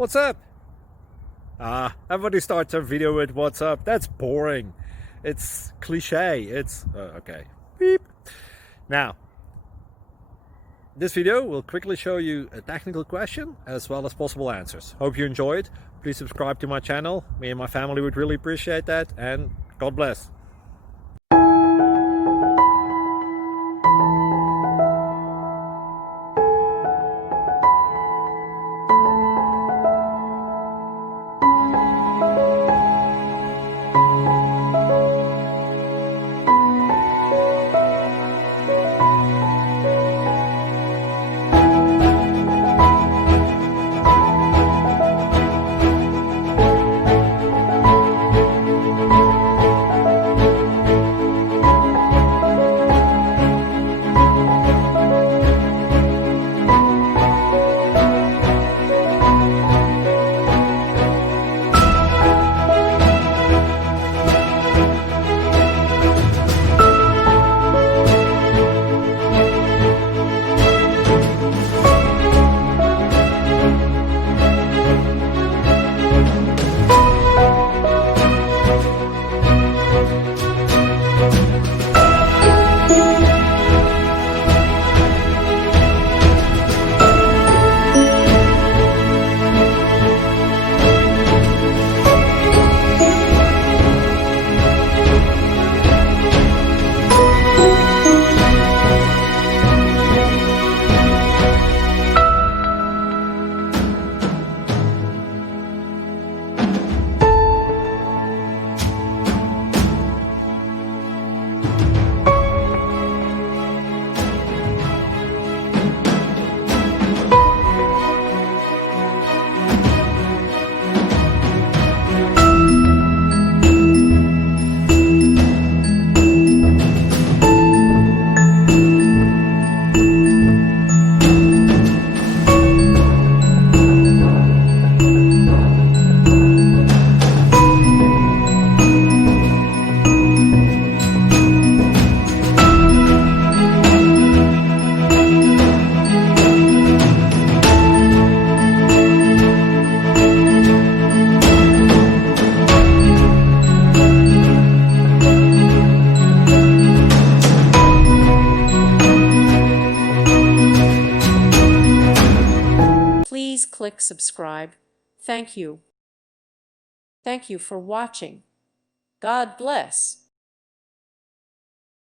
What's up? Everybody starts a video with what's up. That's boring. It's cliche. It's okay. Beep. Now, this video will quickly show you a technical question as well as possible answers. Hope you enjoyed. Please subscribe to my channel. Me and my family would really appreciate that, and God bless. Please click subscribe. Thank you. Thank you for watching. God bless.